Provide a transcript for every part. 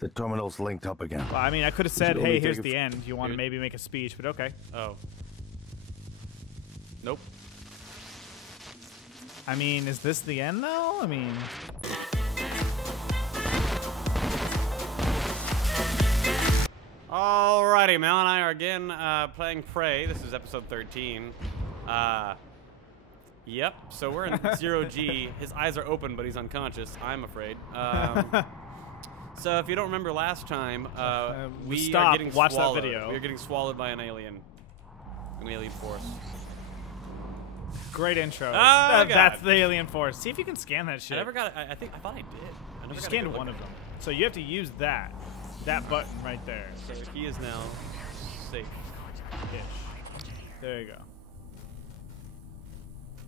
The terminal's linked up again. Well, I mean, I could have said, Should hey, only here's take the end. You want to maybe make a speech, but okay. Oh. Nope. I mean, is this the end, though? I mean... Alrighty, Mel and I are again playing Prey. This is episode 13. Yep, so we're in 0G. His eyes are open, but he's unconscious. I'm afraid. So if you don't remember last time, we are getting watch swallowed. that video. We're getting swallowed by an alien force. Great intro. Oh, that's the alien force. See if you can scan that shit. I never got it. I thought I did. I never You got scanned one of them. So you have to use that button right there. So he is now safe. Ish. There you go.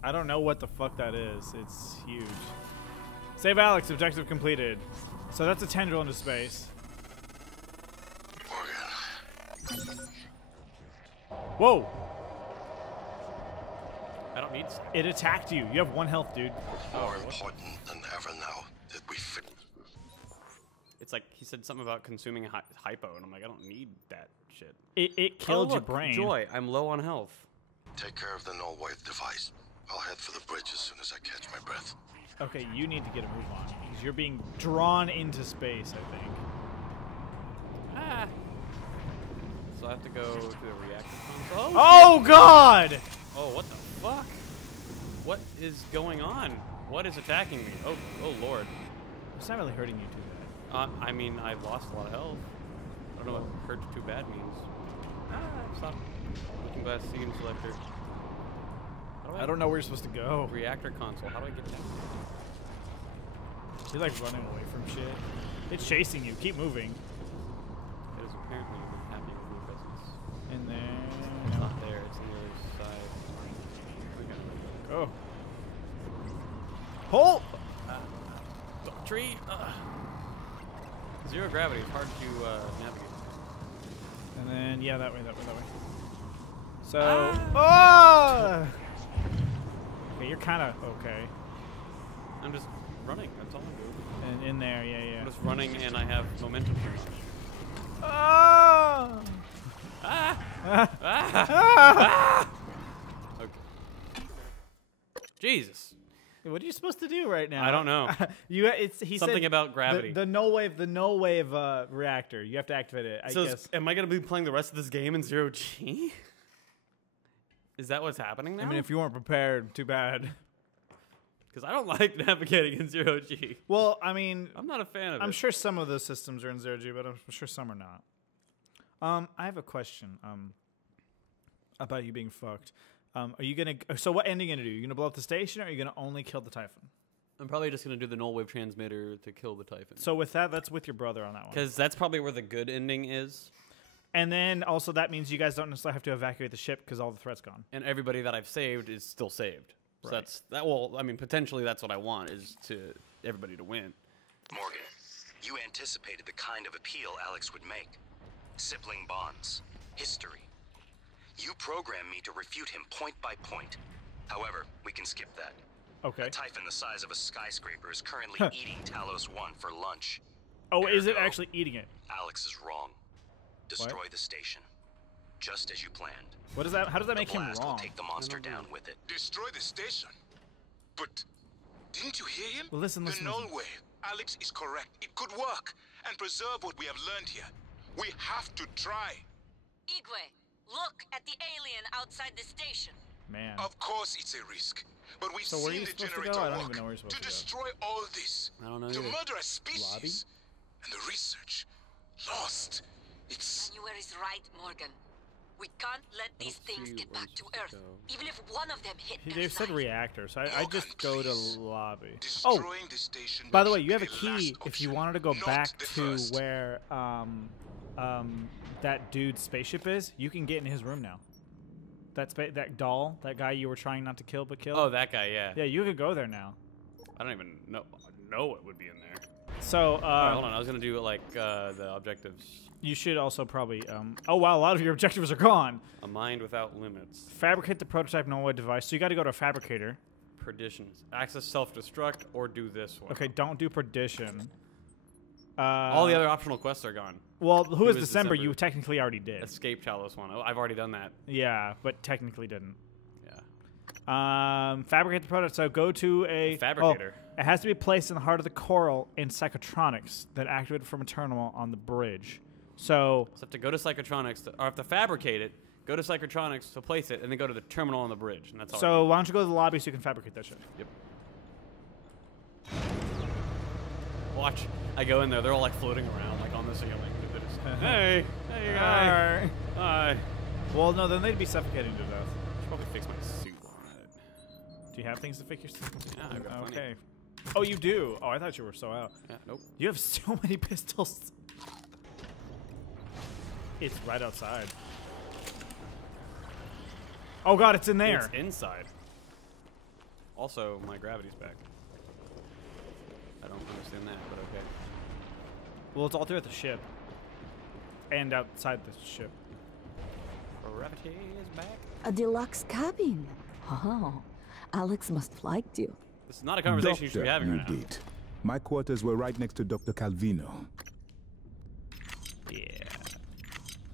I don't know what the fuck that is. It's huge. Save Alex. Objective completed. So that's a tendril into space. Whoa! I don't need. It attacked you. You have 1 health, dude. More important than ever now that we fit. It's like he said something about consuming hypo, and I'm like, I don't need that shit. It killed your look, brain. Joy, I'm low on health. Take care of the null wave device. I'll head for the bridge as soon as I catch my breath. Okay, you need to get a move on because you're being drawn into space, I think. Ah. So I have to go to the reactor console. Oh God! Oh, what the fuck? What is going on? What is attacking me? Oh Lord. It's not really hurting you too bad. I mean, I've lost a lot of health. I don't know what hurt too bad means. Stop. Looking glass scene selector. I don't know where you're supposed to go. Reactor console. How do I get down? You're like running away from shit. It's chasing you. Keep moving. It is apparently happy with my presence. In there. It's not there. It's on the other side. Go. Pull! Tree. Zero gravity. It's hard to navigate. And then, yeah, that way. So, oh! Okay, you're kind of okay. I'm just running. That's all I'm doing. And in there, yeah. I'm just running, and I have momentum. Oh! Okay. Jesus. What are you supposed to do right now? I don't know. He Something said about gravity. The null wave reactor. You have to activate it. I guess. Am I gonna be playing the rest of this game in 0G? Is that what's happening now? I mean, if you weren't prepared, too bad. Because I don't like navigating in 0G. Well, I mean, I'm not a fan of it. I'm sure some of the systems are in 0G, but I'm sure some are not. I have a question about you being fucked. Are you gonna? So what ending are you gonna do? You gonna blow up the station, or are you gonna only kill the Typhon? I'm probably just gonna do the null wave transmitter to kill the Typhon. So with that, that's with your brother on that one. Because that's probably where the good ending is. And then also that means you guys don't necessarily have to evacuate the ship because all the threat's gone. And everybody that I've saved is still saved. So Right. Well, I mean, potentially that's what I want, is to everybody to win. Morgan, you anticipated the kind of appeal Alex would make. Sibling bonds, history. You programmed me to refute him point by point. However, we can skip that. Okay. A Typhon the size of a skyscraper is currently eating Talos 1 for lunch. Oh, is it Ergo, actually eating it? Alex is wrong. Destroy the station, just as you planned. What is that? How does that make the him blast wrong? will take the monster down with it. Destroy the station? But didn't you hear him? Well, listen. The null wave. Alex is correct. It could work and preserve what we have learned here. We have to try. Igwe, look at the alien outside the station. Man. Of course it's a risk, but we've So where are seen you the supposed to generator go? I don't work even know where you're supposed to to go. destroy all this. I don't know To either. murder a species. Lobby? And the research. Lost. It's... January is right, Morgan. We can't let these things see get where back we're to supposed Earth, to go. even if one of them hit They their said site. reactor, so I Morgan, just go to please. lobby. Destroying Oh, the station by the will way, you have a be the last key if you option, wanted to go not back the to first. where that dude's spaceship is. You can get in his room now. That doll, that guy you were trying not to kill but killed. Oh, that guy, yeah. Yeah, you could go there now. I don't even know what would be in there. So, Alright, hold on. I was gonna do like the objectives. you should also probably. Oh wow, a lot of your objectives are gone. A mind without limits. Fabricate the prototype null-wave device. So you got to go to a fabricator. Perditions. Access self-destruct or do this one. Okay, don't do perdition. All the other optional quests are gone. Well, who is is December? December? You technically already did. Escape Chalice one. Oh, I've already done that. Yeah, but technically didn't. Yeah. Fabricate the product. So go to a Fabricator. Oh, it has to be placed in the heart of the coral in Psychotronics, then activated from a terminal on the bridge. So So have to go to Psychotronics, or have to fabricate it, go to Psychotronics to place it, and then go to the terminal on the bridge, and that's all. So why don't you go to the lobby so you can fabricate that shit? Yep. Watch. I go in there. They're all like floating around, like on the ceiling. They're just, hey guy. Hi. Well, no, then they'd be suffocating to death. I should probably fix my suit. Do you have things to fix your suit? Yeah, I've got plenty. Okay. Oh, you do? Oh, I thought you were so out. Yeah, nope. You have so many pistols. It's right outside. Oh god, it's in there. It's inside. Also, my gravity's back. I don't understand that, but okay. Well, it's all throughout the ship. And outside the ship. Gravity is back. A deluxe cabin. Oh, Alex must have liked you. This is not a conversation you should be having you right now. did. My quarters were right next to Dr. Calvino. Yeah.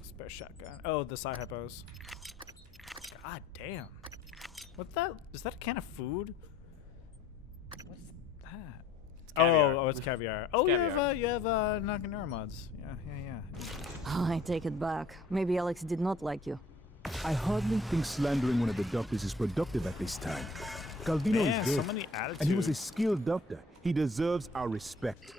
Spare shotgun. Oh, the side hypos. God damn. What's that? Is that a can of food? What's that? Caviar. Oh, it's caviar. It's Oh, caviar. you have Nakamura mods. Yeah. Oh, I take it back. Maybe Alex did not like you. I hardly think slandering one of the doctors is productive at this time. Calvino Man, is so dead, many attitudes. and he was a skilled doctor. He deserves our respect.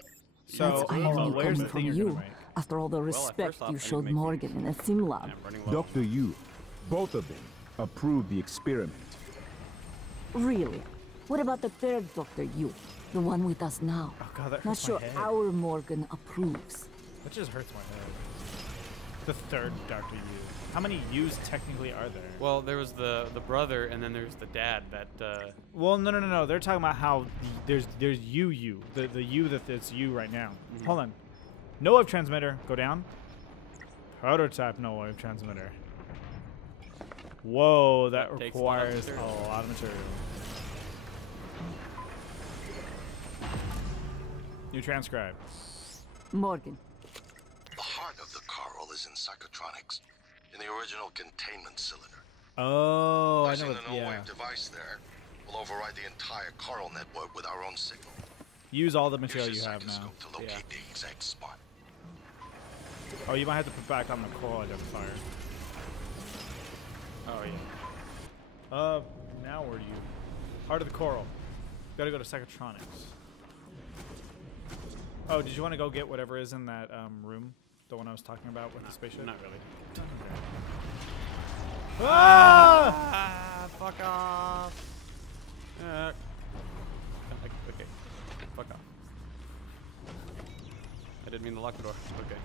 So, That's irony where's coming the from thing you're you. gonna make? After all the first respect off, I you need to showed make Morgan in a sim lab. I'm running low. Dr. Yu, both of them approved the experiment. Really? What about the third Dr. Yu? The one with us now? Oh god, that Not hurts sure my head. our Morgan approves. That just hurts my head. The third Dr. Yu. How many U's technically are there? Well, there was the brother, and then there's the dad. That Well, no. They're talking about how there's you, the you that's you right now. Hold on. No wave transmitter. Go down. Prototype no wave transmitter. Whoa, that That takes a lot of requires a material. lot of material. New transcribe. Morgan, The heart of the coral is in Psychotronics, in the original containment cylinder. Oh, I know. Placing What, the null yeah. wave device there will override the entire coral network with our own signal. Use all the Use material your you have now. psychoscope to locate Yeah. the exact spot. Oh, you might have to put back on the coral identifier. Oh yeah. Now where do you? Heart of the coral. Gotta go to Psychotronics. Oh, did you want to go get whatever is in that room? The one I was talking about with the spaceship? not really. Ah! Fuck off. Okay. Fuck off. I didn't mean to lock the door. Okay.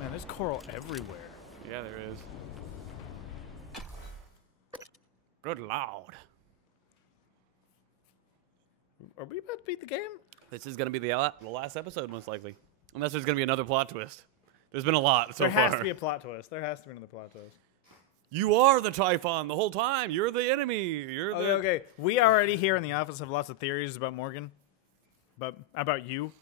Man, there's coral everywhere. Yeah, there is. Good lord. Are we about to beat the game? This is going to be the last episode, most likely. Unless there's going to be another plot twist. There's been a lot so There far. has to be a plot twist. There has to be another plot twist. You are the Typhon the whole time. You're the enemy. You're the... Okay. We already here in the office have lots of theories about Morgan, but about you.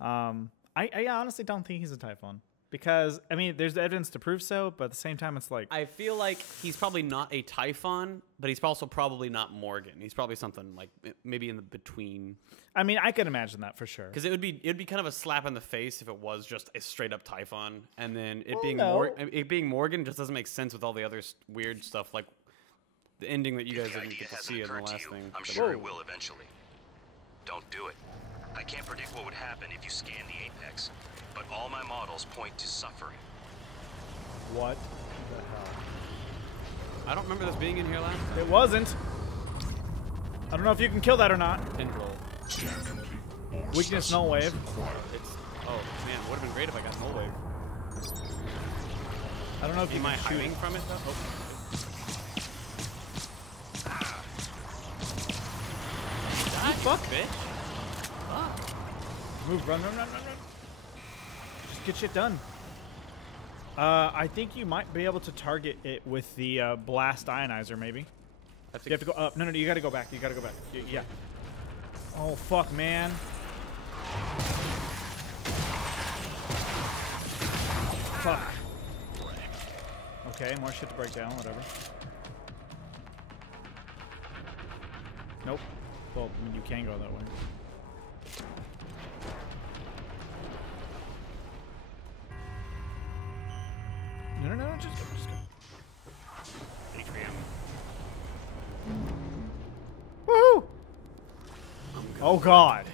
I honestly don't think he's a Typhon because I mean, there's evidence to prove so, but at the same time, it's like I feel like he's probably not a Typhon, but he's also probably not Morgan. He's probably something like maybe in the between. I mean, I could imagine that for sure. Because it'd be kind of a slap in the face if it was just a straight up Typhon, and then it being Morgan just doesn't make sense with all the other weird stuff like the ending that you guys If the didn't idea get to hasn't see in the occurred to last you, thing. I'm but- sure it will eventually. Don't do it. I can't predict what would happen if you scan the apex, but all my models point to suffering. What the hell? I don't remember this being in here last time. It wasn't. I don't know if you can kill that or not. Control. Weakness null wave. It's man, would have been great if I got null wave. I don't know if you Am I can shoot. hiding from it though? Oh. Fuck, bitch. Move, run. Just get shit done. I think you might be able to target it with the blast ionizer, maybe. You have to go up. No, you gotta go back. Yeah. Oh, fuck, man. Fuck. Okay, more shit to break down, whatever. Nope. Well, I mean, you can go that way. No, just go. HBM. Woo! Oh, God.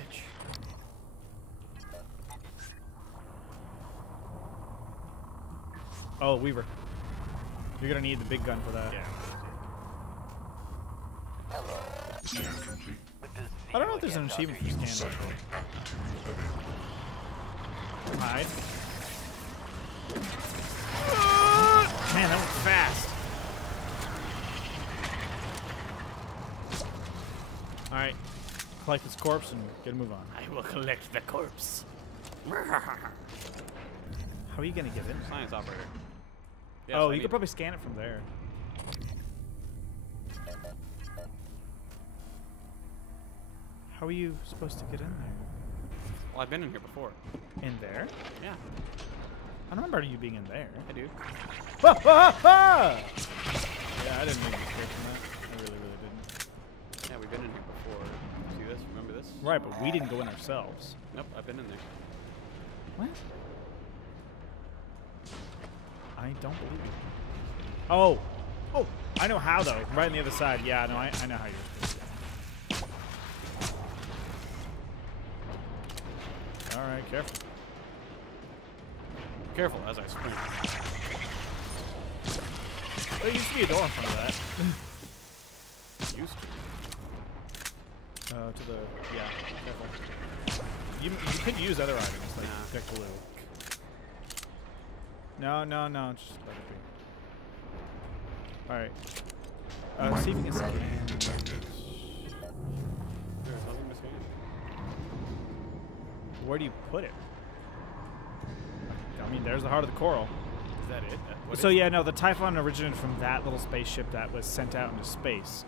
Oh, Weaver. You're gonna need the big gun for that. Yeah. I don't know if there's an achievement for scanning. Hide. Man, that was fast. Alright. Collect this corpse and get a move on. I will collect the corpse. How are you gonna get in? Science operator. Yes, Oh, I you need- could probably scan it from there. How are you supposed to get in there? Well, I've been in here before. In there? Yeah, I don't remember you being in there. I do. Ah, ah, ah! Yeah, I didn't make a mistake from that. I really didn't. Yeah, we've been in here before. See this? Remember this? Right, but we didn't go in ourselves. Nope, I've been in there. What? I don't believe you. Oh! Oh! I know how, though. Right on the other side. Yeah, no, I know how you're doing it. Alright, careful. Careful as I sprint. There used to be a door in front of that. Used to. To the... Yeah, careful. You could use other items, like Nah. the glue. No, just let it be. Alright. See if you can scan. There's nothing to scan. Where do you put it? I mean, there's the heart of the coral. Is that it? What So is yeah, no, the Typhon originated from that little spaceship that was sent out into space.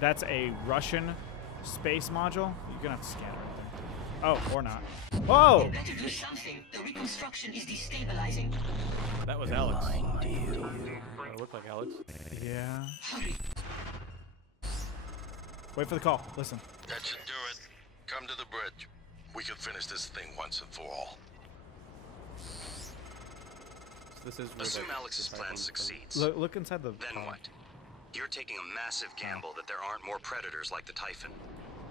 That's a Russian space module. You're gonna have to scan it right there. Oh, or not. Whoa! Better do something. The reconstruction is destabilizing. it? That was Alex. It looked like Alex. Yeah. Hurry. Wait for the call. Listen. That should do it. Come to the bridge. We can finish this thing once and for all. This is Assume Alex's plan succeeds. Look inside the. Then what? You're taking a massive gamble that there aren't more predators like the Typhon.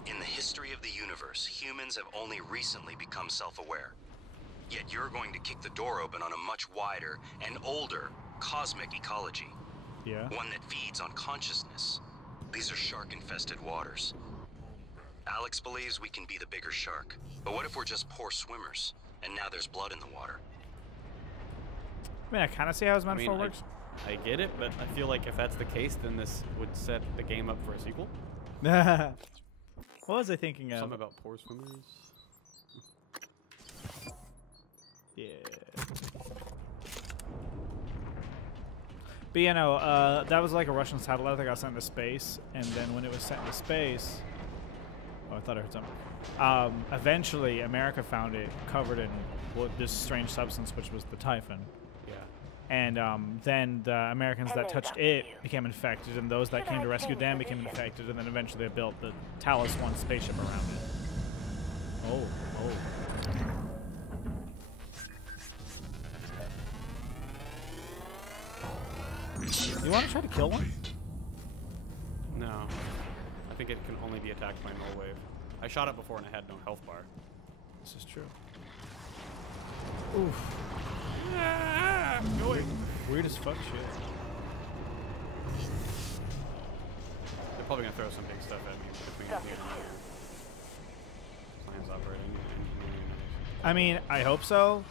In the history of the universe, humans have only recently become self-aware. Yet you're going to kick the door open on a much wider and older cosmic ecology. Yeah. One that feeds on consciousness. These are shark-infested waters. Alex believes we can be the bigger shark. But what if we're just poor swimmers, and now there's blood in the water? I mean, I kind of see how his metaphor works. I get it, but I feel like if that's the case, then this would set the game up for a sequel. What was I thinking of? Something about poor swimmers. Yeah. But yeah, no, that was like a Russian satellite that got sent into space, and then when it was sent into space, oh, I thought I heard something. Eventually, America found it covered in this strange substance, which was the Typhon. Yeah. And then the Americans that touched it became infected, and those that came to rescue them became infected, and then eventually they built the Talos 1 spaceship around it. Oh. You want to try to kill one? No. I think it can only be attacked by null wave. I shot it before and it had no health bar. This is true. Oof. Weird as fuck shit. They're probably gonna throw some big stuff at me between here and there. Science operating. I mean, I hope so.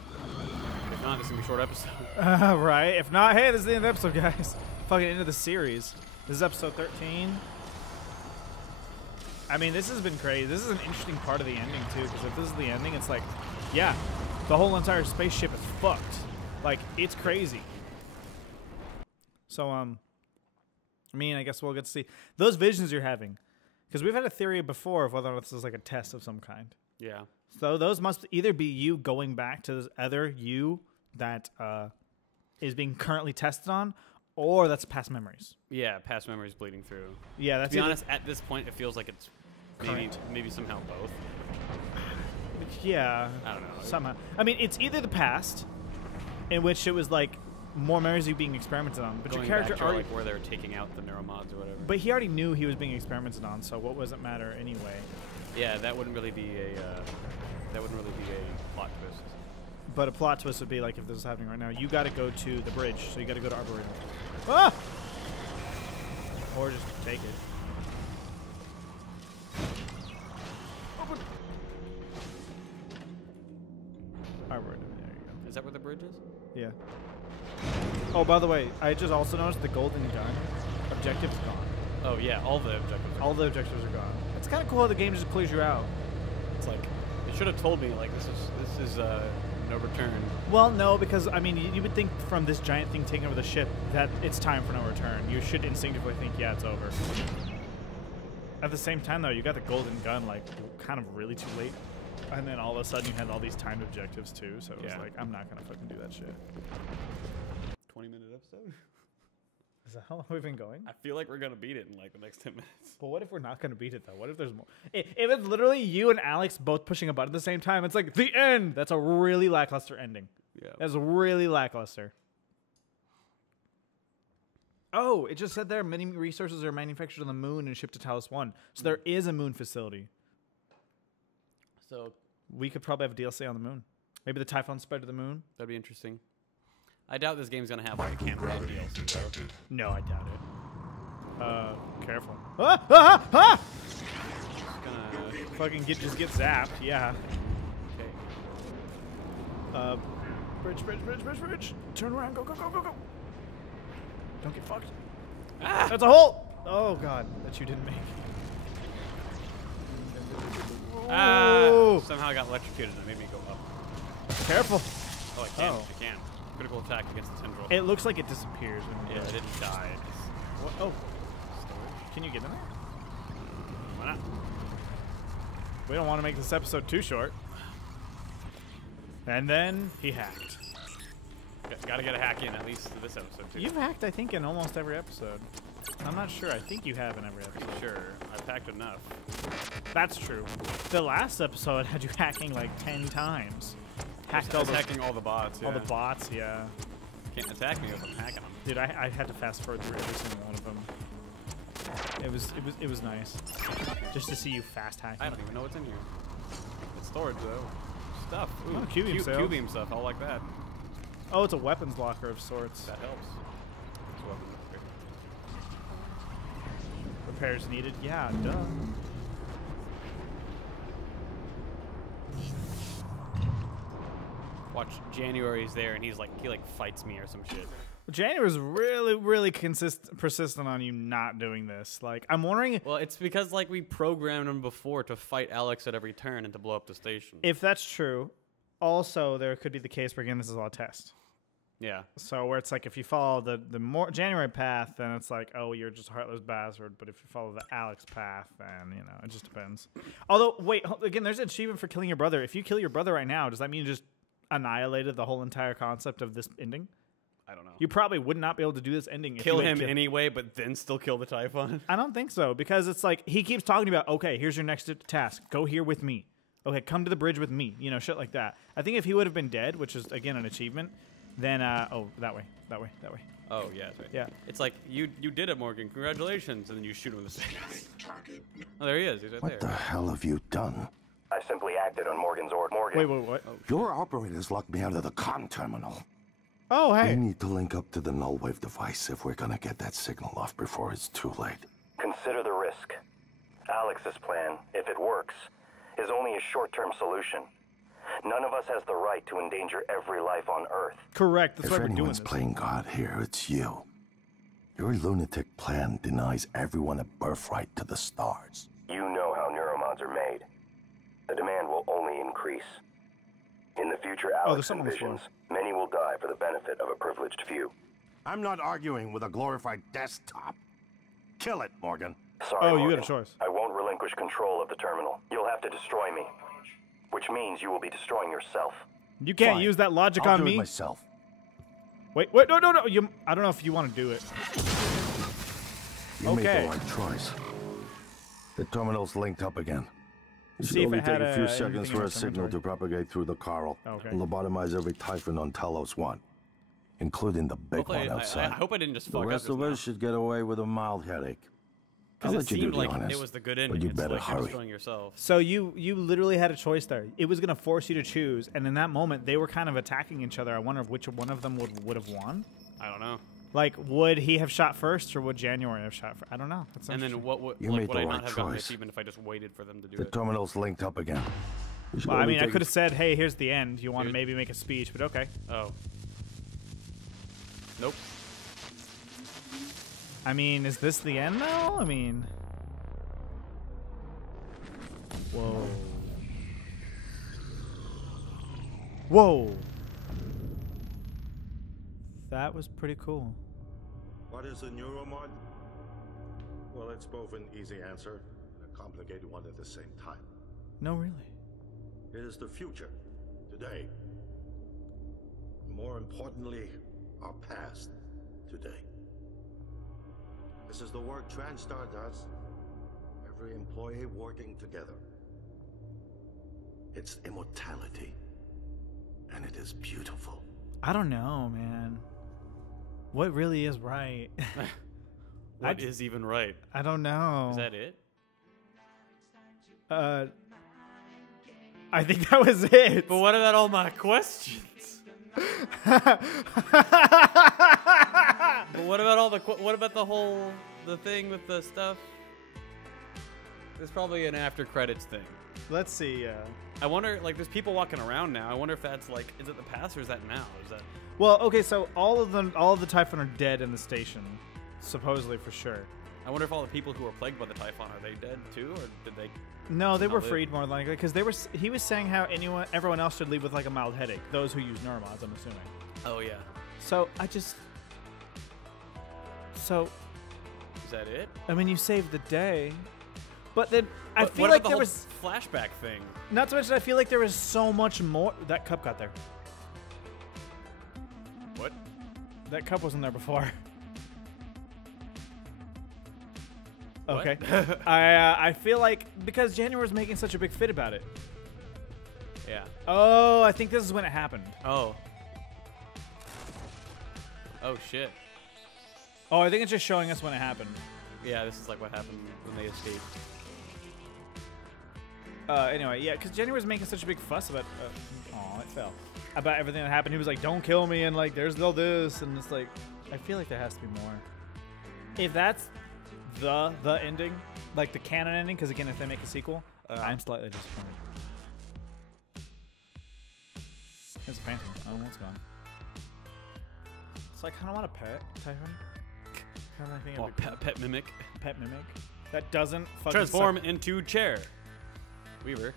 If not, this is gonna be a short episode. Right. If not, hey, this is the end of the episode, guys. Fucking end of the series. This is episode 13. I mean, this has been crazy. This is an interesting part of the ending, too, because if this is the ending, it's like, yeah, the whole entire spaceship is fucked. Like, it's crazy. So, I mean, I guess we'll get to see. Those visions you're having, Because we've had a theory before of whether or not this is like a test of some kind. Yeah. So those must either be you going back to this other you that is being currently tested on, or that's past memories. Yeah, past memories bleeding through. Yeah, that's to be honest, at this point, it feels like it's Current. maybe somehow both. Yeah. I don't know. Somehow. I mean, it's either the past, in which it was like more memories of you being experimented on, but Going your character back to already. like where they're taking out the neuromods or whatever. But he already knew he was being experimented on, so what does it matter anyway? Yeah, that wouldn't really be a plot twist. But a plot twist would be like if this is happening right now, you got to go to the bridge, so you got to go to Arboretum. Ah! Or just take it. Open. Arboretum. There you go. Is that where the bridge is? Yeah. Oh, by the way, I just also noticed the golden gun objective's gone. Oh yeah, all the objectives. All the objectives are gone. It's kind of cool how the game just clears you out. It's like they should have told me like this is no return. Well, no, because I mean, you would think from this giant thing taking over the ship that it's time for no return. You should instinctively think, yeah, it's over. At the same time, though, you got the golden gun like kind of really too late, and then all of a sudden you had all these timed objectives too. So it was like, I'm not gonna fucking do that shit. 20-minute episode. Is that how long we've been going? I feel like we're gonna beat it in like the next 10 minutes. But what if we're not gonna beat it though? What if there's more? If it's literally you and Alex both pushing a button at the same time, it's like the end. That's a really lackluster ending. Yeah. That's really lackluster. Oh, it just said there many resources are manufactured on the moon and shipped to Talos 1. So there is a moon facility. So we could probably have a DLC on the moon. Maybe the Typhon spread to the moon. That'd be interesting. I doubt this game's gonna have like a campaign DLC though. No, I doubt it. Careful. Ah! Ah! Ah! Just gonna fucking just get zapped. Yeah. Okay. Bridge. Turn around. Go. Don't get fucked. Ah! That's a hole. Oh god, that you didn't make. Ah! Somehow I got electrocuted and it made me go up. Careful. Oh, I can. I can. Critical attack against the tendril. It looks like it disappears. When Yeah, it didn't die. What? Oh. Can you get in there? Why not? We don't want to make this episode too short. And then he hacked. Gotta get a hack in at least to this episode too. You've hacked, I think, in almost every episode. I'm not sure. I think you have in every episode. Sure, I've hacked enough. That's true. The last episode had you hacking like 10 times. Hacked hacking all the bots. Yeah. All the bots, yeah. Can't attack me if I'm hacking them. Dude, I had to fast forward through every single one of them. It was nice, just to see you fast hacking. I don't even know what's in here. It's storage though. Stuff. Ooh, oh, Q-beam cells. Q-beam stuff. I'll like that. Oh, it's a weapons locker of sorts. That helps. Repairs needed. Yeah, duh. Watch, January's there and he fights me or some shit. January's really persistent on you not doing this. Like, I'm wondering. Well, it's because like we programmed him before to fight Alex at every turn and to blow up the station. If that's true, also there could be the case where again this is all a test. Yeah. So where it's like if you follow the more January path, then it's like, oh, you're just a heartless bastard. But if you follow the Alex path, then it just depends. Although, wait, again, there's an achievement for killing your brother. If you kill your brother right now, does that mean you just annihilated the whole entire concept of this ending? I don't know. You probably would not be able to do this ending. Kill him anyway, but then still kill the Typhon? I don't think so, because it's like he keeps talking about, okay, here's your next task. Go here with me. Okay, come to the bridge with me. Shit like that. I think if he would have been dead, which is, again, an achievement, then, oh, that way. Oh, yeah, that's right. Yeah. It's like, you did it, Morgan. Congratulations. And then you shoot him in the face. Oh, there he is. He's right there. What the hell have you done? I simply acted on Morgan's order. Morgan. Wait, what? Oh, Your operators locked me out of the comm terminal. Oh, hey. We need to link up to the null wave device if we're gonna get that signal off before it's too late. Consider the risk. Alex's plan, if it works, is only a short-term solution. None of us has the right to endanger every life on Earth. Correct. That's If why we're doing anyone's this. playing God here, it's you. Your lunatic plan denies everyone a birthright to the stars. You know how neuromods are made. The demand will only increase. In the future Alex envisions, many will die for the benefit of a privileged few. I'm not arguing with a glorified desktop. Kill it, Morgan. Sorry, Oh, you Morgan. got a choice. I won't relinquish control of the terminal. You'll have to destroy me. Which means you will be destroying yourself. You can't Fine. use that logic I'll on do me. it myself. Wait, no. I don't know if you want to do it. You made Okay. the right choice. The terminal's linked up again. It should See if only it take had a few anything seconds in for a its signal inventory. to propagate through the coral Okay. and lobotomize every Typhon on Talos 1, including the big Hopefully, one I outside. hope I didn't just The fuck up rest this of now. us should get away with a mild headache. I'll Because it let you do seemed the like honors, it was the good but ending. you It's better like you're hurry. destroying yourself. So you literally had a choice there. It was gonna force you to choose, and in that moment, they were kind of attacking each other. I wonder which one of them would have won. I don't know. Like, would he have shot first, or would January have shot first? I don't know. That's And then interesting. what would You like, made would the I right not have gotten the choice. achievement if I just waited for them to do The it? terminal's linked up again. It should Well, I only mean, I take could a have said, "Hey, here's the end. You want to Here's- maybe make a speech?" But okay. Oh. Nope. I mean, is this the end now? I mean, whoa, whoa, that was pretty cool. What is a neuromod? Well, it's both an easy answer and a complicated one at the same time. No, really. It is the future, today. More importantly, our past, today. This is the work TranStar does. Every employee working together. It's immortality. And it is beautiful. I don't know, man. What really is right? What is even right? I don't know. Is that it? I think that was it. But what about all my questions? But what about all the what about the thing with the stuff? There's probably an after credits thing. Let's see. I wonder, like, there's people walking around now. I wonder if that's like, is it the past or is that now? Is that? Well, okay, so all of the Typhon are dead in the station, supposedly for sure. I wonder if all the people who were plagued by the Typhon are they dead too, or did they? No, they not were live? freed more than likely because he was saying how everyone else should leave with like a mild headache. Those who use neuromods, I'm assuming. Oh yeah. So Is that it? I mean, you saved the day, but then I But feel what like about there the was whole flashback thing. not to mention I feel like there was so much more. That cup got there. What? That cup wasn't there before. What? Okay. I feel like because January was making such a big fit about it. Yeah. Oh, I think this is when it happened. Oh. Oh shit. Oh, I think it's just showing us when it happened. Yeah, this is like what happened when they escaped. Anyway, yeah, because January was making such a big fuss about. Oh, it fell. About everything that happened. He was like, "Don't kill me," and like, "There's all this," and it's like, I feel like there has to be more. If that's the ending, like the canon ending, because again, if they make a sequel, I'm slightly disappointed. Here's a phantom. Oh, it's gone. So I kind of want a pet Typhon. Kind of thinking Oh, pet mimic. pet mimic that doesn't fucking Transform suck. into chair. Weaver.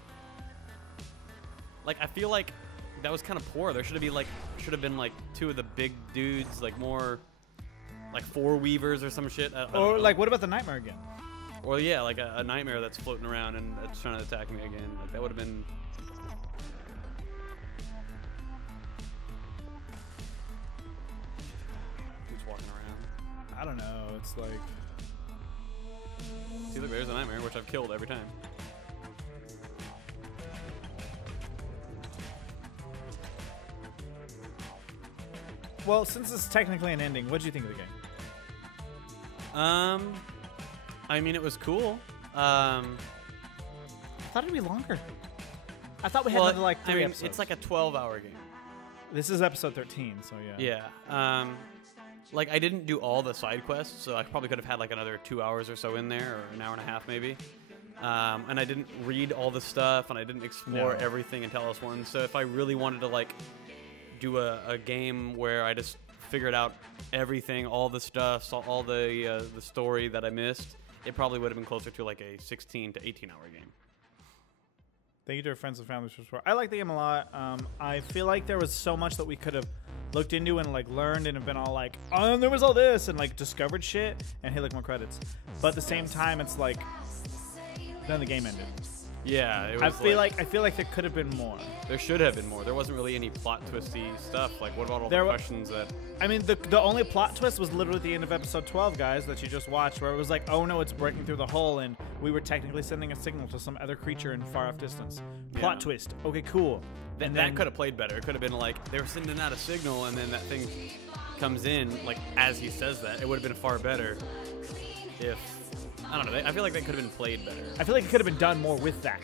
Like, I feel like that was kind of poor. There should have been like two of the big dudes, like more, like 4 Weavers or some shit. I don't Or know. like, what about the nightmare again? Or yeah, like a nightmare that's floating around and that's trying to attack me again. Like that would have been. Who's walking around? I don't know. It's like. See, look, there's a nightmare, which I've killed every time. Well, since it's technically an ending, what did you think of the game? I mean, it was cool. I thought it'd be longer. I thought we had another like 3 episodes. it's like a 12-hour game. This is episode 13, so yeah. Yeah. Like I didn't do all the side quests, so I probably could have had like another 2 hours or so in there, or an hour and a half maybe. And I didn't read all the stuff, and I didn't explore everything in Talos 1. So if I really wanted to like do a game where I just figured out everything, all the stuff, saw all the story that I missed, it probably would have been closer to like a 16 to 18-hour game. Thank you to our friends and families for support. I like the game a lot. I feel like there was so much that we could have looked into and like learned and have been all like, oh, there was all this and like discovered shit and hit like more credits. But at the same time, it's like then the game ended. Yeah, it was I feel like there could have been more. There should have been more. There wasn't really any plot twisty stuff. Like, what about all the questions that... I mean, the only plot twist was literally at the end of episode 12, guys, that you just watched, where it was like, oh no, it's breaking through the hole, and we were technically sending a signal to some other creature in far off distance. Plot twist. Okay, cool. And that could have played better. It could have been like, they were sending out a signal, and then that thing comes in, like, as he says that. It would have been far better if... I don't know. I feel like that could have been played better. I feel like it could have been done more with that.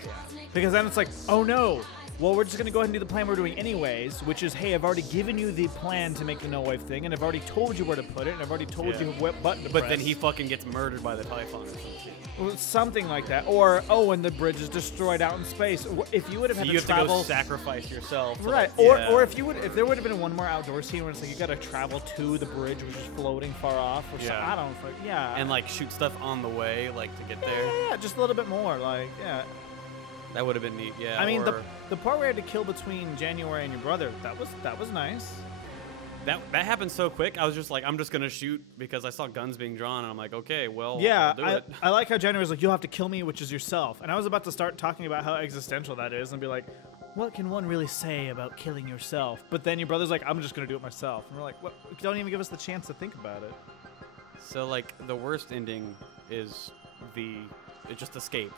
Because then it's like, oh no, well, we're just going to go ahead and do the plan we're doing anyways, which is, hey, I've already given you the plan to make the no-wave thing, and I've already told you where to put it, and I've already told you what button to press. But then he fucking gets murdered by the Typhon or something. Well, something like that. Or, oh, and the bridge is destroyed out in space. If you would have had to travel... You have to go sacrifice yourself. Right. Or if there would have been one more outdoor scene where it's like you got to travel to the bridge, which is floating far off. Or something. I don't know. And, like, shoot stuff on the way, like, to get there. Yeah, just a little bit more. Like, yeah. That would have been neat, yeah. I mean, the part where I had to kill between January and your brother, that was nice. That happened so quick. I was just like, I'm just gonna shoot because I saw guns being drawn, and I'm like, okay, well, yeah. I'll do it. I like how January was like, you'll have to kill me, which is yourself. And I was about to start talking about how existential that is, and be like, what can one really say about killing yourself? But then your brother's like, I'm just gonna do it myself, and we're like, what? Don't even give us the chance to think about it. So like, the worst ending is just escape.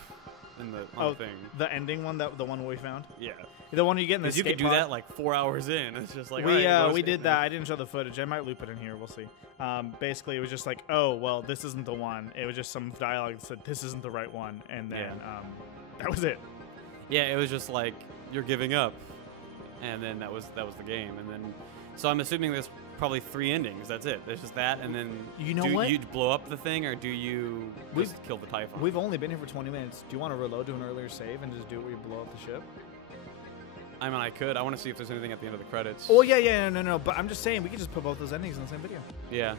In the thing. The ending one, the one we found? Yeah. The one you get in the escape pod? You could do that like 4 hours in. It's just like, we did that. I didn't show the footage. I might loop it in here. We'll see. Basically, it was just like, oh, well, this isn't the one. It was just some dialogue that said, this isn't the right one. And then that was it. Yeah, it was just like, you're giving up. And then that was the game. And then, so I'm assuming there's probably 3 endings. That's it. There's just that, and then what? Do you blow up the thing, or do you just kill the Typhon? We've only been here for 20 minutes. Do you want to reload to an earlier save and just do it where you blow up the ship? I mean, I could. I want to see if there's anything at the end of the credits. Oh, yeah, no. But I'm just saying, we could just put both those endings in the same video. Yeah.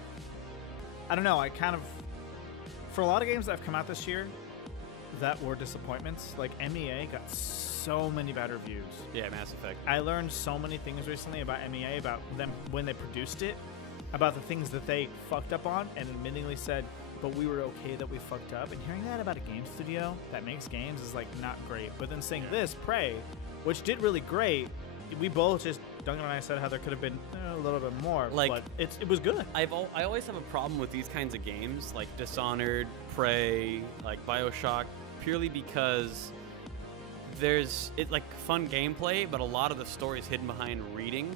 I don't know. I kind of... For a lot of games that have come out this year that were disappointments, like MEA got so many bad reviews. Yeah, Mass Effect. I learned so many things recently about MEA, about them when they produced it, about the things that they fucked up on, and admittingly said, but we were okay that we fucked up. And hearing that about a game studio that makes games is like not great. But then saying this, Prey, which did really great, we both just, Duncan and I said how there could have been a little bit more, like, but it was good. I always have a problem with these kinds of games, like Dishonored, Prey, like Bioshock, purely because there's like fun gameplay, but a lot of the story is hidden behind reading.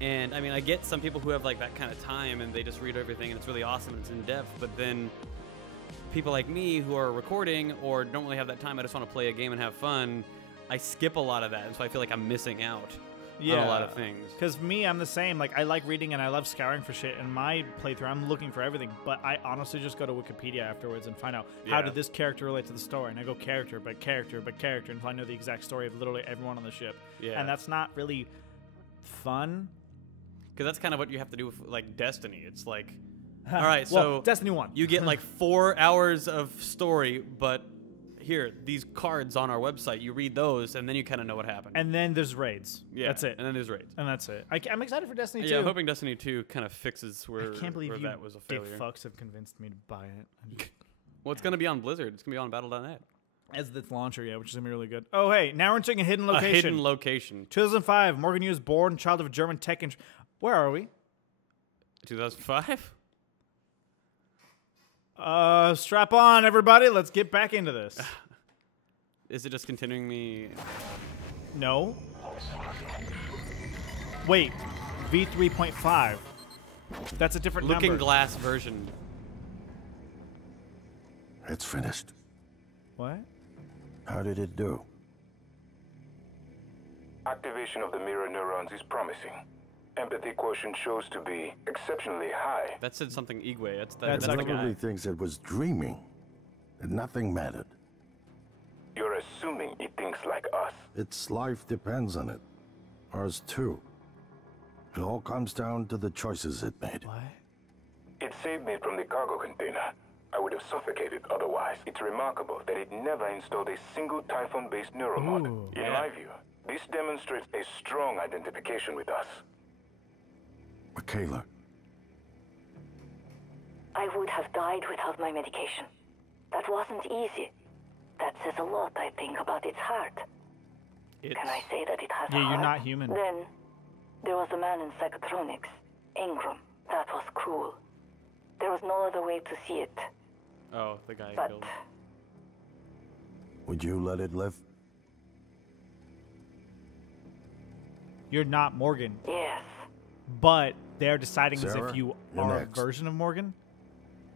And I mean, I get some people who have like that kind of time and they just read everything and it's really awesome and it's in depth, but then people like me who are recording or don't really have that time, I just want to play a game and have fun, I skip a lot of that, and so I feel like I'm missing out on a lot of things. Because me, I'm the same. Like, I like reading and I love scouring for shit. In my playthrough, I'm looking for everything, but I honestly just go to Wikipedia afterwards and find out how did this character relate to the story, and I go character by character by character until I know the exact story of literally everyone on the ship. Yeah. And that's not really fun. Because that's kind of what you have to do with, like, Destiny. It's like, all right, so Destiny 1. You get like 4 hours of story, but here, these cards on our website, you read those, and then you kind of know what happened. And then there's raids. Yeah, that's it. And then there's raids. And that's it. I'm excited for Destiny 2. Yeah, I'm hoping Destiny 2 kind of fixes where, I can't believe you that was a failure. big fucks have convinced me to buy it. Well, it's going to be on Blizzard. It's going to be on Battle.net. As the launcher, yeah, which is going to be really good. Oh, hey, now we're entering a hidden location. A hidden location. 2005, Morgan Yu is born, child of a German tech Where are we? 2005? Strap on, everybody. Let's get back into this. Is it just continuing me? No. Wait, V3.5. That's a different Looking number. Glass version. It's finished. What? How did it do? Activation of the mirror neurons is promising. Empathy quotient shows to be exceptionally high. That said something Igwe. It that's probably thinks it was dreaming. That nothing mattered. You're assuming it thinks like us. Its life depends on it. Ours too. It all comes down to the choices it made. What? It saved me from the cargo container. I would have suffocated otherwise. It's remarkable that it never installed a single Typhon-based neuromod. In my view, this demonstrates a strong identification with us. Michaela. I would have died without my medication. That wasn't easy. That says a lot, I think, about its heart. Can I say that it has a Yeah, heart? you're not human. Then, there was a man in psychotronics, Ingram. That was cruel. There was no other way to see it. Oh, the guy But killed. Would you let it live? You're not Morgan. Yes. But they're deciding as Sarah, if you you're are next. a version of Morgan.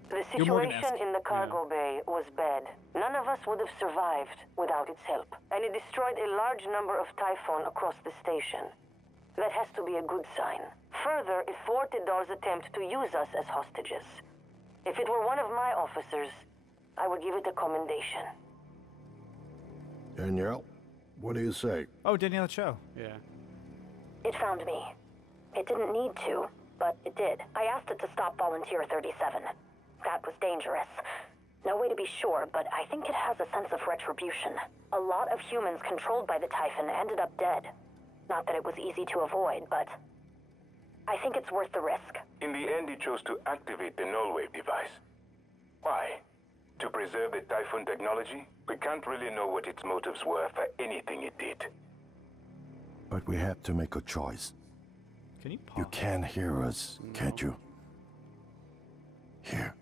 The You're Morgan-esque. situation in the cargo bay was bad. None of us would have survived without its help. And it destroyed a large number of Typhon across the station. That has to be a good sign. Further, it thwarted Dar's attempt to use us as hostages. If it were one of my officers, I would give it a commendation. Danielle, what do you say? Oh, Danielle Cho. Yeah. It found me. It didn't need to, but it did. I asked it to stop Volunteer 37. That was dangerous. No way to be sure, but I think it has a sense of retribution. A lot of humans controlled by the Typhon ended up dead. Not that it was easy to avoid, but I think it's worth the risk. In the end, he chose to activate the null wave device. Why? To preserve the Typhon technology? We can't really know what its motives were for anything it did. But we have to make a choice. Can you pause? You can hear us, can't you? Here.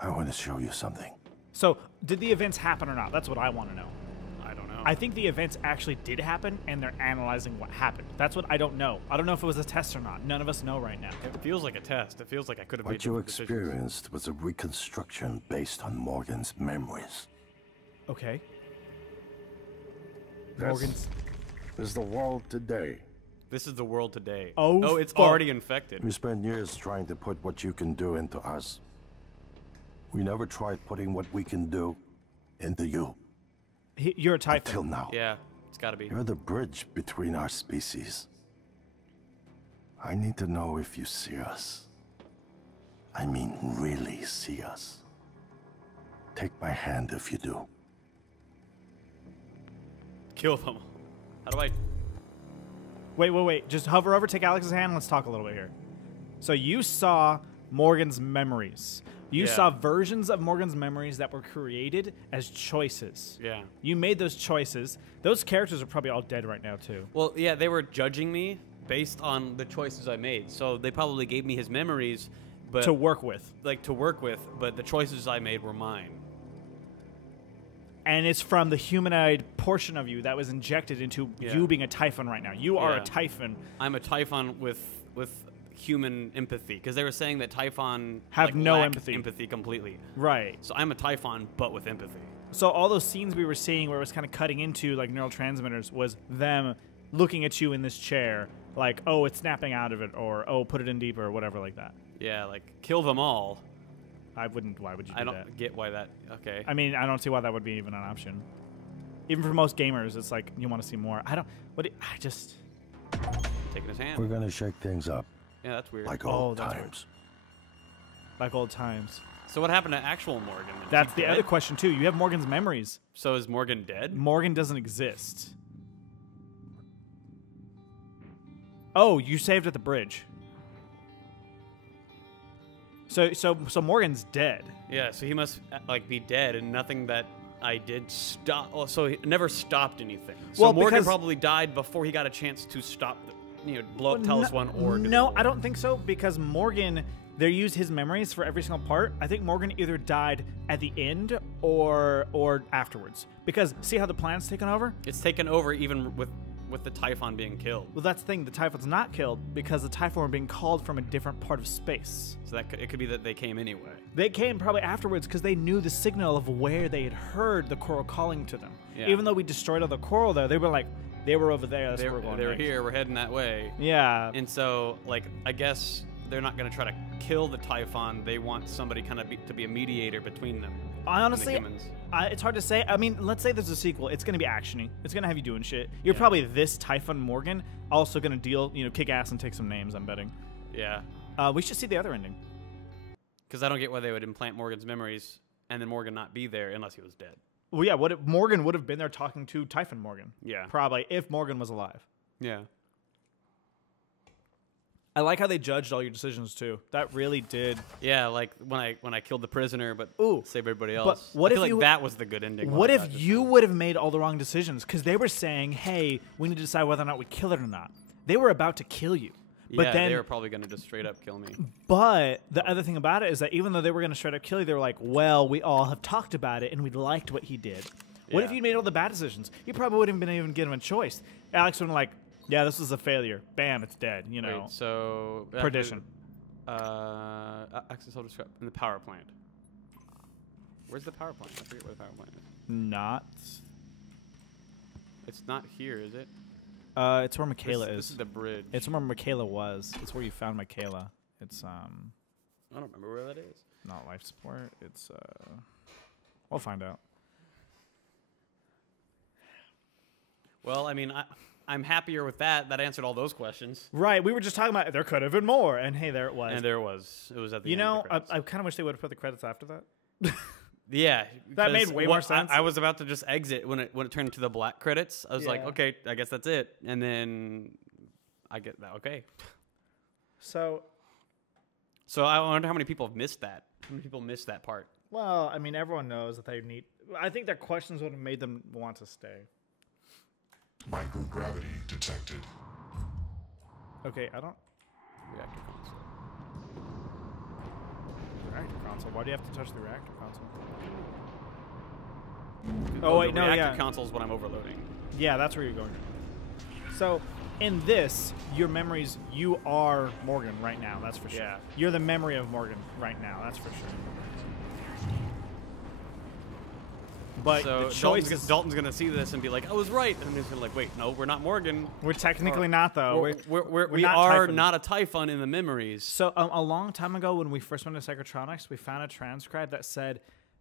I want to show you something. So, did the events happen or not? That's what I want to know. I don't know. I think the events actually did happen, and they're analyzing what happened. That's what I don't know. I don't know if it was a test or not. None of us know right now. It feels like a test. It feels like I could have made What you different decisions. experienced was a reconstruction based on Morgan's memories. Okay. This Morgan's. is the world today. This is the world today. Oh, it's fuck. already infected. We spent years trying to put what you can do into us. We never tried putting what we can do into you. You're a Typhon. Until now. Yeah, it's got to be. You're the bridge between our species. I need to know if you see us. I mean, really see us. Take my hand if you do. Kill them. How do I... Wait. Just hover over, take Alex's hand, and let's talk a little bit here. So you saw Morgan's memories. You Yeah. saw versions of Morgan's memories that were created as choices. Yeah. You made those choices. Those characters are probably all dead right now, too. Well, yeah, they were judging me based on the choices I made. So they probably gave me his memories, but To work with. But the choices I made were mine. And it's from the humanoid portion of you that was injected into Yeah. you being a Typhon right now. You are Yeah. a Typhon. I'm a Typhon with human empathy, because they were saying that Typhon Have no lack empathy. completely. Right. So I'm a Typhon, but with empathy. So all those scenes we were seeing where it was kind of cutting into like neurotransmitters was them looking at you in this chair like, oh, it's snapping out of it, or oh, put it in deeper, or whatever like that. Yeah, like kill them all. I wouldn't. Why would you do I don't that? get why that. Okay. I mean, I don't see why that would be even an option. Even for most gamers, it's like you want to see more. I just Taking his hand. We're gonna shake things up. Yeah, that's weird. Like Oh, old that's weird. times. like old times. So what happened to actual Morgan? Is That's he the dead? other question too. You have Morgan's memories. So is Morgan dead? Morgan doesn't exist. Oh, you saved at the bridge. So Morgan's dead. Yeah, so he must like be dead, and nothing that I did stop. Oh, so he never stopped anything. So Well, Morgan because- probably died before he got a chance to stop. Blow up Talos One or No, I don't think so, because Morgan, they used his memories for every single part. I think Morgan either died at the end or afterwards. Because see how the planet's taken over? It's taken over even with the Typhon being killed. Well, that's the thing. The Typhon's not killed because the Typhon were being called from a different part of space. So it could be that they came anyway. They came probably afterwards because they knew the signal of where they had heard the coral calling to them. Yeah. Even though we destroyed all the coral there, they were like, they were over there. That's where we're going. They were next. here. We're heading that way. Yeah. And so, like, I guess they're not going to try to kill the Typhon. They want somebody kind of to be a mediator between them. I and honestly, the humans. it's hard to say. I mean, let's say there's a sequel. It's going to be actiony. It's going to have you doing shit. You're probably this Typhon Morgan, also going to deal, kick ass and take some names, I'm betting. Yeah. We should see the other ending. Because I don't get why they would implant Morgan's memories and then Morgan not be there unless he was dead. Well, yeah, what if Morgan would have been there talking to Typhon Morgan? Yeah. Probably, if Morgan was alive. Yeah. I like how they judged all your decisions too. That really did. Yeah, like when I killed the prisoner, but saved everybody But else. what I if feel you- like that was the good ending. What if you would have made all the wrong decisions? Because they were saying, "Hey, we need to decide whether or not we kill it or not." They were about to kill you, but yeah, then they were probably going to just straight up kill me. But the other thing about it is that even though they were going to straight up kill you, they were like, "Well, we all have talked about it and we liked what he did." What if Yeah. you made all the bad decisions? You probably wouldn't have been even given a choice. Alex would have been like, "Yeah, this was a failure. Bam, it's dead." You know. Wait, so Perdition. Access holder scrap in the power plant. Where's the power plant? I forget where the power plant is. Not. It's not here, is it? It's where Michaela This is the bridge. It's where Michaela was. It's where you found Michaela. It's I don't remember where that is. not life support. It's we'll find out. Well, I mean, I'm happier with that. That answered all those questions. Right, we were just talking about there could have been more, and hey, there it was. And there was. It was at the You end of know, the credits. I kind of wish they would have put the credits after that. Yeah, That made because way more sense. I was about to just exit when it turned into the black credits. I was like, Yeah. okay, I guess that's it. And then I get that. Okay. So I wonder how many people have missed that. How many people missed that part? well, I mean, everyone knows that they need. I think their questions would have made them want to stay. Microgravity detected. Okay, I don't. Reactor console. Reactor console. Why do you have to touch the reactor console? Oh, wait, the no, reactor yeah. console is what I'm overloading. Yeah, that's where you're going. So, in this, your memories, you are Morgan right now. That's for sure. Yeah. You're the memory of Morgan right now. That's for sure. But So the choice is Dalton's gonna see this and be like, "I was right," and he's gonna like, "Wait, no, we're not Morgan. We're technically not, though. We not are Typhon. not a Typhon in the memories." So a long time ago, when we first went to Psychotronics, we found a transcribe that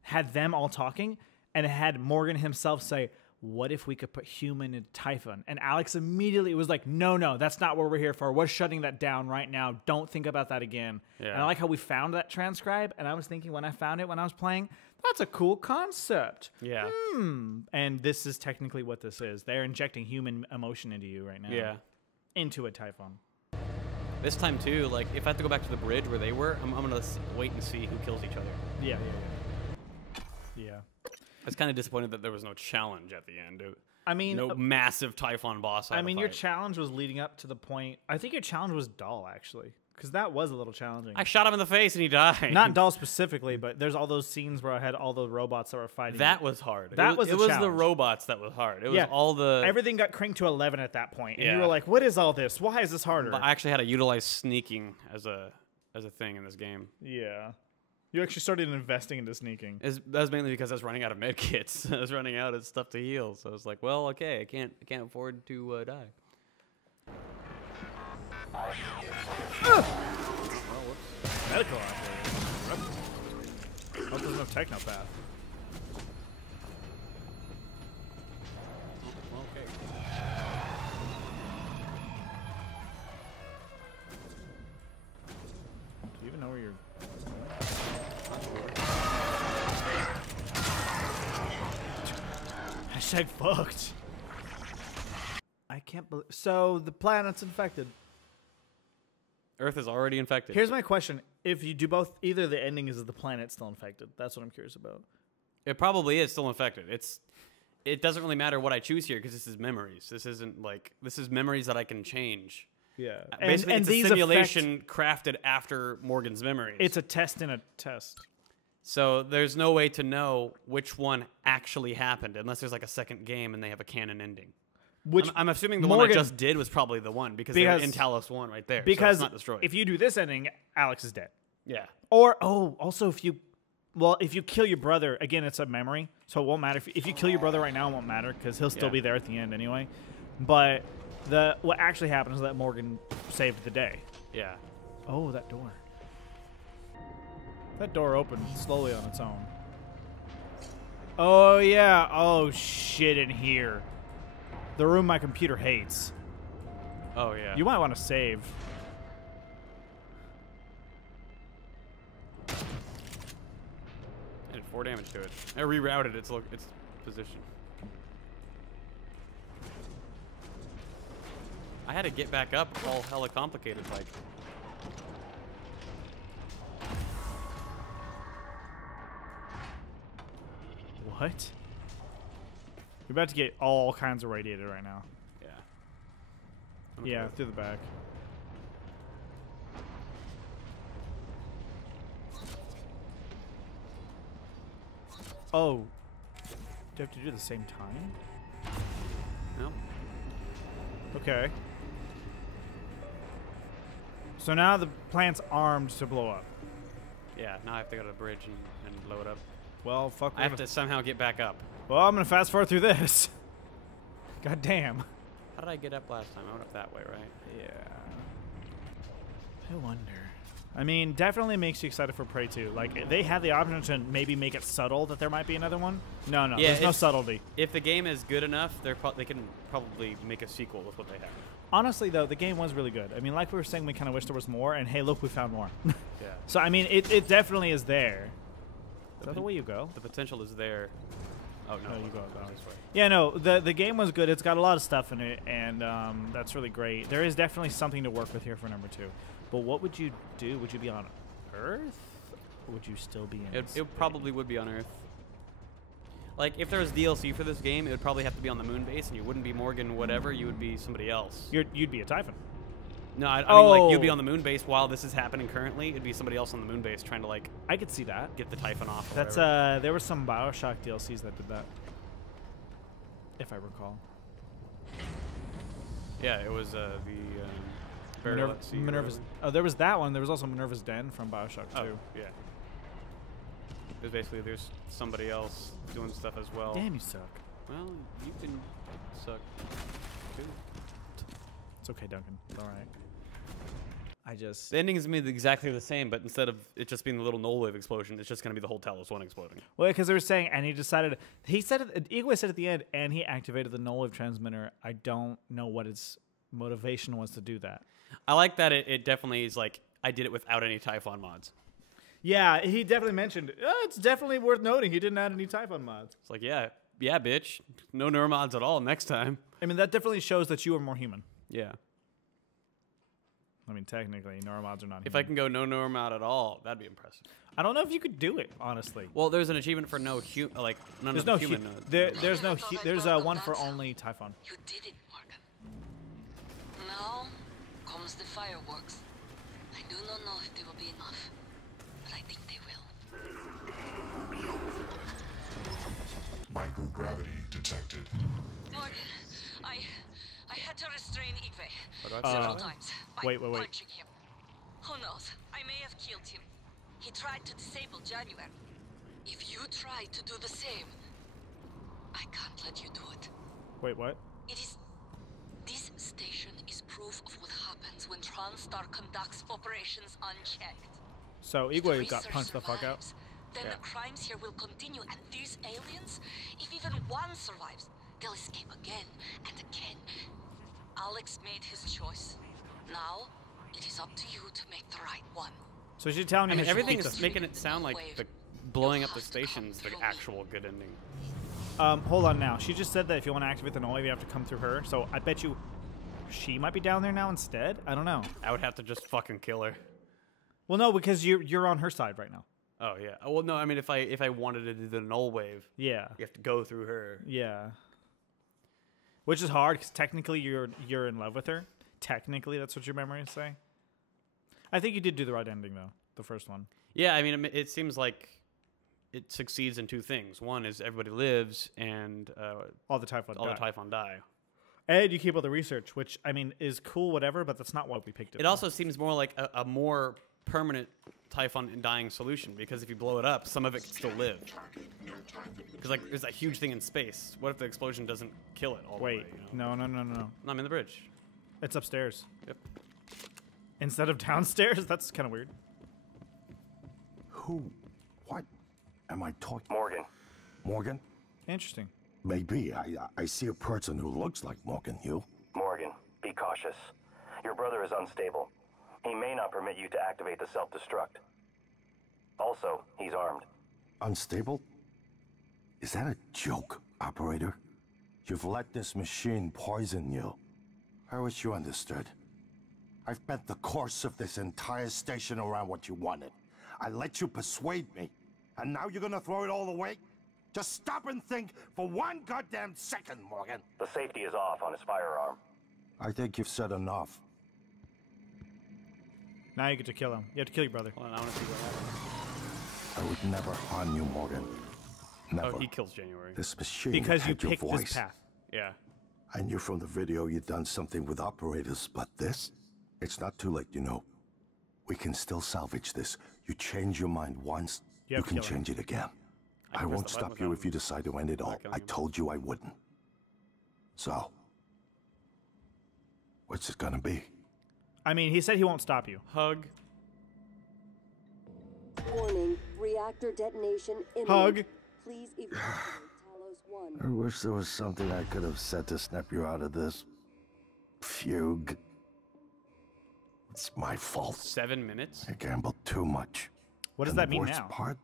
had them all talking, and it had Morgan himself say, "What if we could put human in Typhon?" And Alex immediately was like, "No, that's not what we're here for. We're shutting that down right now. Don't think about that again." Yeah. And I like how we found that transcribe, and I was thinking when I found it when I was playing, that's a cool concept. Yeah. And this is technically what this is. They're injecting human emotion into you right now. Yeah. Into a Typhon. This time too, like if I have to go back to the bridge where they were, I'm gonna wait and see who kills each other. Yeah. I was kind of disappointed that there was no challenge at the end. I mean, no massive Typhon boss. I mean, your challenge was leading up to the point. I think your challenge was Doll, actually, because that was a little challenging. I shot him in the face and he died. Not Doll specifically, but there's all those scenes where I had all the robots that were fighting. That was hard. That was it the was the challenge. robots that was hard. It was Yeah. all the Everything got cranked to 11 at that point, and you Yeah. were like, "What is all this? Why is this harder?" But I actually had to utilize sneaking as a thing in this game. Yeah. You actually started investing into sneaking. That was mainly because I was running out of med kits. I was running out of stuff to heal, so I was like, "Well, okay, I can't afford to die." Medical operator. Hope there's no technopath. Do you even know where you're... Hashtag fucked. I can't believe... So, the planet's infected. Earth is already infected. Here's my question. If you do both, either the ending is the planet still infected. That's what I'm curious about. It probably is still infected. It doesn't really matter what I choose here because this is memories. This is memories that I can change. Yeah. Basically, and it's these a simulation crafted after Morgan's memories. It's a test in a test. So there's no way to know which one actually happened unless there's like a second game and they have a canon ending. Which I'm assuming the one I just did was probably the one because they were in Talos 1 right there. Because so it's not destroyed. if you do this ending, Alex is dead. Yeah. Or also if you kill your brother again, it's a memory, so it won't matter. If you kill your brother right now, it won't matter because he'll still be there at the end anyway. But what actually happened is that Morgan saved the day. Yeah. Oh, that door. That door opened slowly on its own. Oh yeah. Oh shit! In here. The room my computer hates. Oh, yeah. You might want to save. I did 4 damage to it. I rerouted its position. I had to get back up all hella complicated. Like, What? You're about to get all kinds of radiated right now. Yeah. Yeah, through the back. Oh. Do you have to do it at the same time? No. Okay. So now the plant's armed to blow up. Yeah, now I have to go to the bridge and blow it up. Well, fuck. I have to somehow get back up. Well, I'm gonna fast forward through this. God damn. How did I get up last time? I went up that way, right? Yeah. I wonder. I mean, definitely makes you excited for Prey 2. Like, they had the option to maybe make it subtle that there might be another one. No, Yeah, there's no subtlety. If the game is good enough, they can probably make a sequel with what they have. Honestly, though, the game was really good. I mean, like we were saying, we kind of wish there was more, and hey, look, we found more. Yeah. So, I mean, it definitely is there. Is that the way you go? The potential is there. Oh, no. You go this way. Yeah, no, the game was good. It's got a lot of stuff in it, and that's really great. There is definitely something to work with here for number 2. But what would you do? Would you be on Earth? Or would you still be in It probably would be on Earth. Like, if there was DLC for this game, it would probably have to be on the moon base, and you wouldn't be Morgan whatever, you would be somebody else. You'd be a Typhon. No, I mean, like, you'd be on the moon base while this is happening currently. It'd be somebody else on the moon base trying to, like... I could see that. Get the Typhon off or That's, whatever. there were some Bioshock DLCs that did that. If I recall. Yeah, it was, Minerva's... Oh, there was that one. There was also Minerva's Den from Bioshock 2. Oh, yeah. Because basically there's somebody else doing stuff as well. Damn, you suck. Well, you can suck, too. It's okay, Duncan. It's all right. The ending is made exactly the same, but instead of it just being the little null wave explosion, it's just going to be the whole Talos 1 exploding. Well, because they were saying, and he said, Igwe said at the end, and he activated the null wave transmitter. I don't know what his motivation was to do that. I like that it definitely is like, I did it without any Typhon mods. Yeah, he definitely mentioned, it's definitely worth noting he didn't add any Typhon mods. It's like, yeah, bitch. No neuromods at all next time. I mean, that definitely shows that you are more human. Yeah. I mean, technically, neuromods are not If I can go no neuromod at all, that'd be impressive. I don't know if you could do it, honestly. Well, there's an achievement for none there's of no the human nodes. There's one for only Typhon. You did it, Morgan. Now comes the fireworks. I do not know if they will be enough, but I think they will. Microgravity detected. Morgan, I had to restrain Igwe Uh, several times by wait. punching him. Who knows? I may have killed him. He tried to disable January. If you try to do the same, I can't let you do it. Wait, what? This station is proof of what happens when TranStar conducts operations unchecked. So If the Igwe got research punched the fuck out? survives, then the crimes here will continue, and these aliens, if even one survives, they'll escape again and again. Alex made his choice. Now, it is up to you to make the right one. So she's telling me everything is making it sound like the blowing up the station's the actual good ending. Hold on now. She just said that if you want to activate the null wave, you have to come through her. So I bet you she might be down there now instead. I don't know. I would have to just fucking kill her. Well, no, because you're on her side right now. Oh yeah. Well, no. I mean, if I wanted to do the null wave, yeah, you have to go through her. Yeah. Which is hard because technically you're in love with her. Technically, that's what your memories say. I think you did do the right ending though, the first one. Yeah, I mean, it seems like it succeeds in two things. One is everybody lives, and all the Typhon die. And you keep all the research, which I mean is cool, whatever. But that's not what we picked it. It also seems more like a more permanent Typhon dying solution, because if you blow it up, some of it can still live. Because like there's that huge thing in space. What if the explosion doesn't kill it all the way? You know? No. I'm in the bridge. It's upstairs. Yep. Instead of downstairs? That's kind of weird. Who? What? Am I talking? Morgan. Morgan? Interesting. Maybe. I see a person who looks like Morgan. You? Morgan, be cautious. Your brother is unstable. He may not permit you to activate the self-destruct. Also, he's armed. Unstable? Is that a joke, operator? You've let this machine poison you. I wish you understood. I've bet the course of this entire station around what you wanted. I let you persuade me, and now you're gonna throw it all away? Just stop and think for one goddamn second, Morgan. The safety is off on his firearm. I think you've said enough. Now you get to kill him. You have to kill your brother. Hold on, I want to see what happens. I would never harm you, Morgan. Never. Oh, he kills January. This machine Because you had your picked voice. this path. Yeah. I knew from the video you'd done something with operators, but this? It's not too late, you know. We can still salvage this. You change your mind once, you can change it again. I won't stop you if you decide to end it all. I told you I wouldn't. So, what's it gonna be? I mean, he said he won't stop you. Hug. Warning, reactor detonation imminent. Hug. Please evacuate Talos 1. I wish there was something I could have said to snap you out of this. Fugue. It's my fault. 7 minutes? I gambled too much. What does And that the mean worst now? part,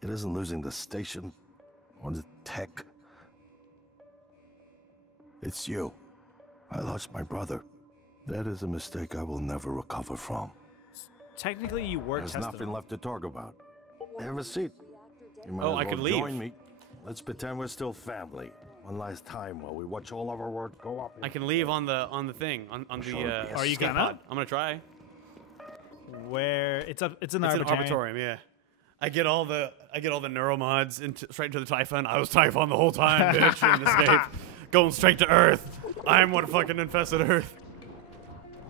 it isn't losing the station or the tech. It's you. I lost my brother. That is a mistake I will never recover from. Technically, you were There's tested. nothing left to talk about. Have a seat. You might Oh, as I could well leave. Join me. Let's pretend we're still family. One last time while we watch all of our work go up. I can leave on the thing on the. Are you escape gonna? pod. I'm gonna try. Where it's up? It's in the It's arbitorium. an arbitorium, yeah. I get all the neuromods straight into the Typhon. I was Typhon the whole time, bitch. And escape, going straight to Earth. I'm what fucking infested Earth.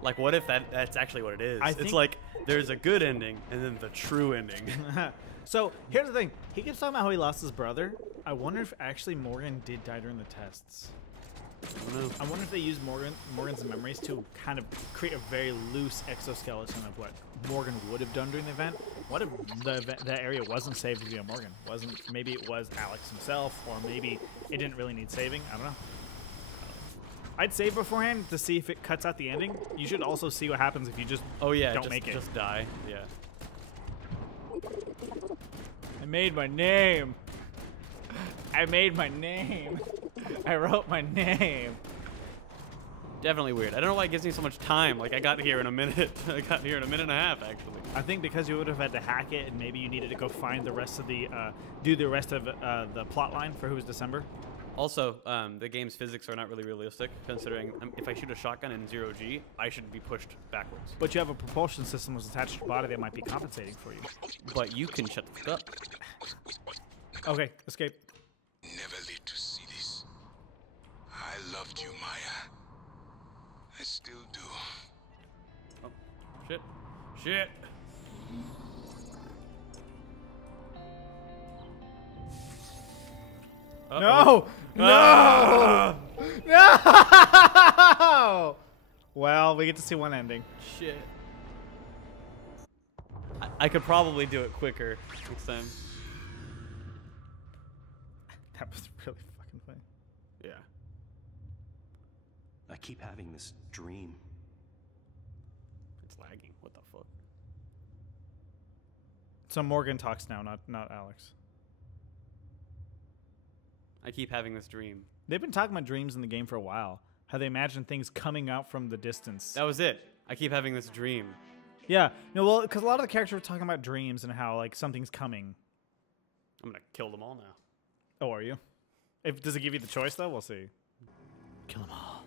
Like, what if that's actually what it is? It's like there's a good ending and then the true ending. So here's the thing: he keeps talking about how he lost his brother. I wonder if actually Morgan did die during the tests. I wonder if they used Morgan's memories to kind of create a very loose exoskeleton of what Morgan would have done during the event. What if that area wasn't saved via Morgan? Maybe it was Alex himself, or maybe it didn't really need saving. I don't know. I'd save beforehand to see if it cuts out the ending. You should also see what happens if you just don't make it. Just die. Yeah. I made my name. I made my name. I wrote my name. Definitely weird. I don't know why it gives me so much time. Like, I got here in a minute. I got here in a minute and a half, actually. I think because you would have had to hack it, and maybe you needed to go find the rest of the, do the rest of the plot line for Who's December. Also, the game's physics are not really realistic, considering if I shoot a shotgun in 0G, I should be pushed backwards. But you have a propulsion system that's attached to your body that might be compensating for you. But you can shut the fuck up. Okay, escape. Never live to see this. I loved you, Maya. I still do. Oh, shit. Shit. No! No! No! Well, we get to see one ending. Shit. I could probably do it quicker next time. That was really fucking funny. Yeah. I keep having this dream. It's lagging. What the fuck? So Morgan talks now, not Alex. I keep having this dream. They've been talking about dreams in the game for a while. How they imagine things coming out from the distance. That was it. I keep having this dream. Yeah. No, well, because a lot of the characters were talking about dreams and how, like, something's coming. I'm gonna kill them all now. Oh, are you? Does it give you the choice, though? We'll see. Kill them all.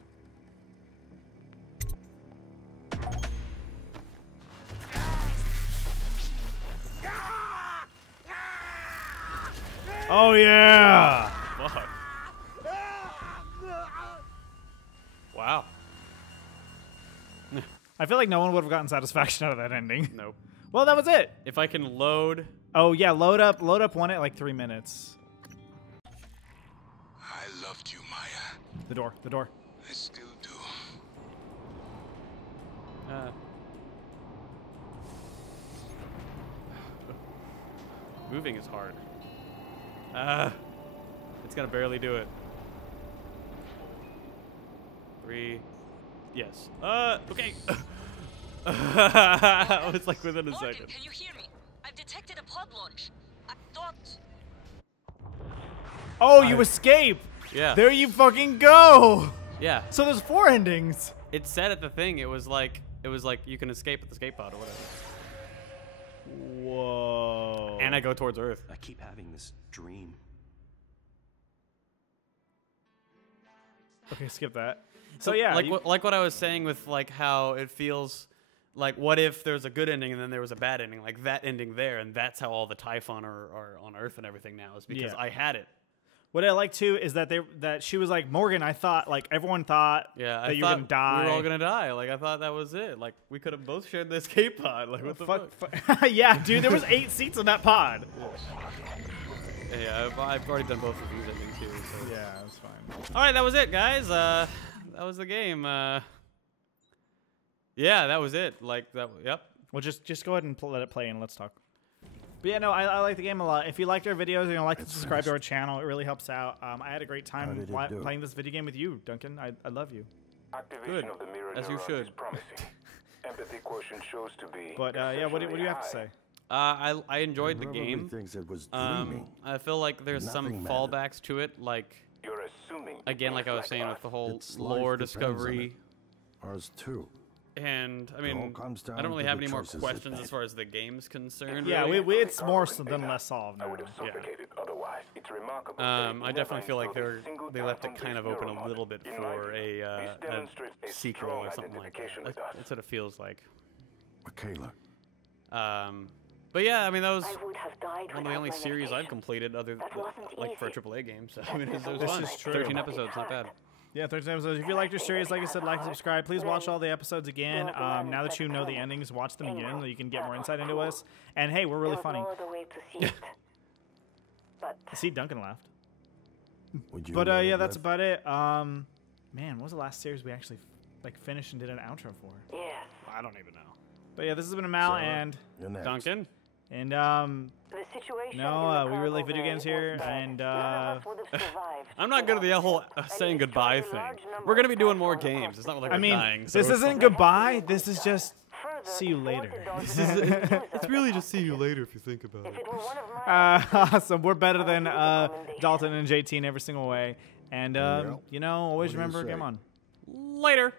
Oh, yeah! Fuck. Wow. I feel like no one would have gotten satisfaction out of that ending. Nope. Well, that was it. If I can load... Oh, yeah, load up one at like 3 minutes. I loved you, Maya. The door. I still do. Moving is hard. It's gonna barely do it. 3. Yes. Okay. It's like within a Morgan, second. can you hear me? I've detected a pod launch. I thought... Oh, you escape! Yeah. There you fucking go! Yeah. So there's 4 endings. It said at the thing, it was like you can escape with the escape pod or whatever. Whoa. And I go towards Earth. I keep having this dream. Okay, skip that. So yeah, like what I was saying with like how it feels like what if there's a good ending and then there was a bad ending, like that ending there, and that's how all the Typhon are on Earth and everything now is because I had it. What I like too is that she was like, Morgan, I thought like everyone thought that you were gonna die. We were all gonna die. Like I thought that was it. Like we could have both shared the escape pod. Like what the fuck? Yeah, dude, there was 8 seats in that pod. Yeah, I've already done both of these endings too. So. Yeah, that's fine. All right, that was it, guys. That was the game. Yeah, that was it. Like that. Yep. Well, just go ahead and let it play and let's talk. But yeah, no, I like the game a lot. If you liked our videos, you know, like and subscribe to our channel. It really helps out. I had a great time playing this video game with you, Duncan. I love you. Activation of the mirror as you should. Empathy quotient shows to be. But yeah, what do you have to say? I enjoyed the game. It was dreaming. I feel like there's some fallbacks to it, like you're assuming again, like I was saying with the whole lore discovery. Ours too. And I mean, I don't really have any more questions as far as the game's concerned. Yeah, really. it's more than less solved now. Otherwise, it's remarkable. I definitely feel like they left it kind of open a little bit for a sequel or something like that. That's what it feels like. Michaela. But yeah, I mean that was one of the only series I've completed, other than, like for a AAA game. So I mean, it was fun. 13 episodes, not bad. Yeah, 13 episodes. If you liked your series, like I said, like and subscribe. Please watch all the episodes again. Now that you know the endings, watch them again so you can get more insight into us. And hey, we're really funny. See, Duncan laughed. But yeah, that's about it. Man, what was the last series we actually like finished and did an outro for? Yeah. I don't even know. But yeah, this has been Mal and Duncan. And the situation we really like video games here, and I'm not good at the whole saying goodbye thing. We're gonna be doing more games. It's not like we're dying. So this isn't goodbye. This is just see you later. It's really just see you later if you think about it. Awesome. We're better than Dalton and JT in every single way, and you know, always remember, game on. Later.